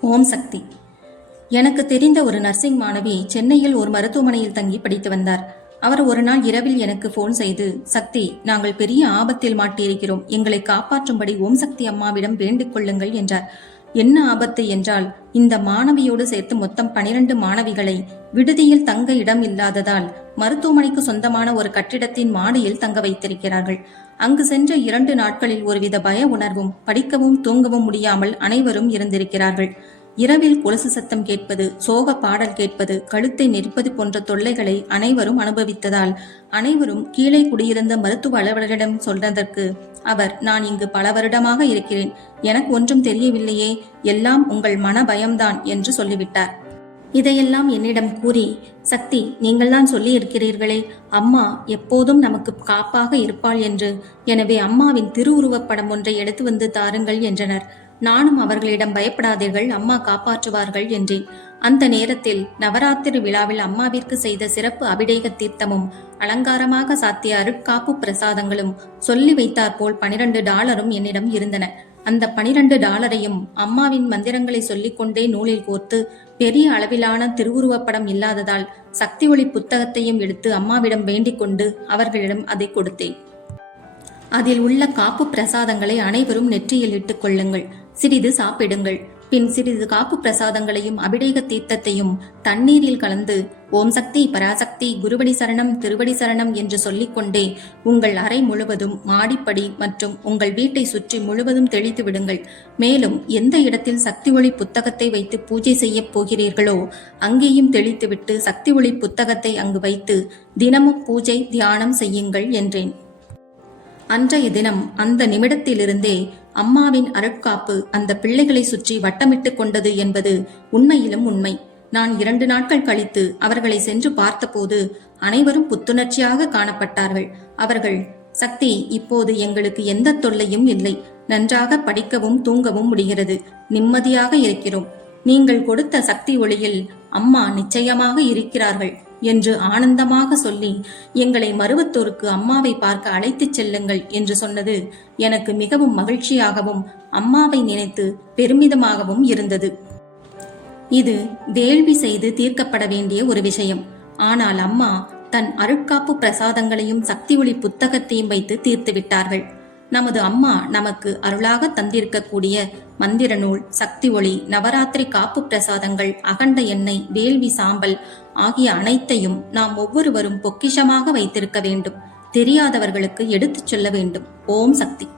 ஓம் சக்தி. எனக்கு தெரிந்த ஒரு நர்சிங் மாணவி சென்னையில் ஒரு மருத்துவமனையில் தங்கி படித்து வந்தார். அவர் ஒரு நாள் இரவில் எனக்கு போன் செய்து சக்தி நாங்கள் பெரிய ஆபத்தில் மாட்டியிருக்கிறோம். எங்களை காப்பாற்றும்படி ஓம் சக்தி அம்மாவிடம் வேண்டிக் கொள்ளுங்கள் என்றார். என்ன ஆபத்து என்றால் இந்த மாணவியோடு சேர்த்து மொத்தம் பனிரெண்டு மாணவிகளை விடுதியில் தங்க இடம் இல்லாததால் மருத்துவமனைக்கு சொந்தமான ஒரு கட்டிடத்தின் மாடியில் தங்க வைத்திருக்கிறார்கள். அங்கு சென்ற இரண்டு நாட்களில் ஒருவித பய உணர்வும் படிக்கவும் தூங்கவும் முடியாமல் அனைவரும் இருந்திருக்கிறார்கள். இரவில் கொலுசு சத்தம் கேட்பது சோக பாடல் கேட்பது கழுத்தை நெரிப்பது போன்ற தொல்லைகளை அனைவரும் அனுபவித்ததால் அனைவரும் கீழே குடியிருந்த மருத்துவ அலுவலரிடம் சொல்றதற்கு அவர் நான் இங்கு பல வருடமாக இருக்கிறேன். எனக்கு ஒன்றும் தெரியவில்லையே. எல்லாம் உங்கள் மன பயம்தான் என்று சொல்லிவிட்டார். இதையெல்லாம் என்னிடம் கூறி சக்தி நீங்கள்தான் சொல்லி இருக்கிறீர்களே அம்மா எப்போதும் நமக்கு காப்பாக இருப்பாள் என்று. எனவே அம்மாவின் திருவுருவப் படம் ஒன்றை எடுத்து வந்து தாருங்கள் என்றனர். நானும் அவர்களிடம் பயப்படாதீர்கள் அம்மா காப்பாற்றுவார்கள் என்றேன். அந்த நேரத்தில் நவராத்திரி விழாவில் அம்மாவிற்கு செய்த சிறப்பு அபிடேக தீர்த்தமும் அலங்காரமாக சாத்திய அருட்காப்பு பிரசாதங்களும் சொல்லி வைத்தாற்போல் பனிரெண்டு டாலரும் என்னிடம் இருந்தன. அந்த பனிரெண்டு டாலரையும் அம்மாவின் மந்திரங்களை சொல்லிக்கொண்டே நூலில் கோர்த்து பெரிய அளவிலான திருவுருவப்படம் இல்லாததால் சக்தி ஒளி புத்தகத்தையும் எடுத்து அம்மாவிடம் வேண்டிக் கொண்டு அவர்களிடம் அதை கொடுத்தேன். அதில் உள்ள காப்பு பிரசாதங்களை அனைவரும் நெற்றியில் இட்டுக் கொள்ளுங்கள். சிறிது சாப்பிடுங்கள். பின் சிறிது காப்பு பிரசாதங்களையும் அபிடேக தீர்த்தத்தையும் தண்ணீரில் கலந்து ஓம் சக்தி பராசக்தி குருவடி சரணம் திருவடி சரணம் என்று சொல்லிக்கொண்டே உங்கள் அறை முழுவதும் மாடிப்படி மற்றும் உங்கள் வீட்டை சுற்றி முழுவதும் தெளித்து விடுங்கள். மேலும் எந்த இடத்தில் சக்தி ஒளி புத்தகத்தை வைத்து பூஜை செய்யப் போகிறீர்களோ அங்கேயும் தெளித்துவிட்டு சக்தி ஒளி புத்தகத்தை அங்கு வைத்து தினமும் பூஜை தியானம் செய்யுங்கள் என்றேன். அன்றைய தினம் அந்த நிமிடத்திலிருந்தே அம்மாவின் அருட்காப்பு அந்த பிள்ளைகளை சுற்றி வட்டமிட்டுக் கொண்டது என்பது உண்மையிலும் உண்மை. நான் இரண்டு நாட்கள் கழித்து அவர்களை சென்று பார்த்தபோது அனைவரும் புத்துணர்ச்சியாக காணப்பட்டார்கள். அவர்கள் சக்தி இப்போது எங்களுக்கு எந்த தொல்லையும் இல்லை. நன்றாக படிக்கவும் தூங்கவும் முடிகிறது. நிம்மதியாக இருக்கிறோம். நீங்கள் கொடுத்த சக்தி ஒளியில் அம்மா நிச்சயமாக இருக்கிறார்கள். என்று ஆனந்தமாக சொல்லி எங்களை மருவத்தூருக்கு அம்மாவை பார்க்க அழைத்துச் செல்லுங்கள் என்று சொன்னது எனக்கு மிகவும் மகிழ்ச்சியாகவும் அம்மாவை நினைத்து பெருமிதமாகவும் இருந்தது. இது வேள்வி செய்து தீர்க்கப்பட வேண்டிய ஒரு விஷயம். ஆனால் அம்மா தன் அருட்காப்பு பிரசாதங்களையும் சக்தி ஒளி புத்தகத்தையும் வைத்து தீர்த்து விட்டார்கள். நமது அம்மா நமக்கு அருளாக தந்திருக்கக்கூடிய மந்திர நூல் சக்தி ஒளி நவராத்திரி காப்பு பிரசாதங்கள் அகண்ட எண்ணெய் வேள்வி சாம்பல் ஆகிய அனைத்தையும் நாம் ஒவ்வொருவரும் பொக்கிஷமாக வைத்திருக்க வேண்டும். தெரியாதவர்களுக்கு எடுத்துச் சொல்ல வேண்டும். ஓம் சக்தி.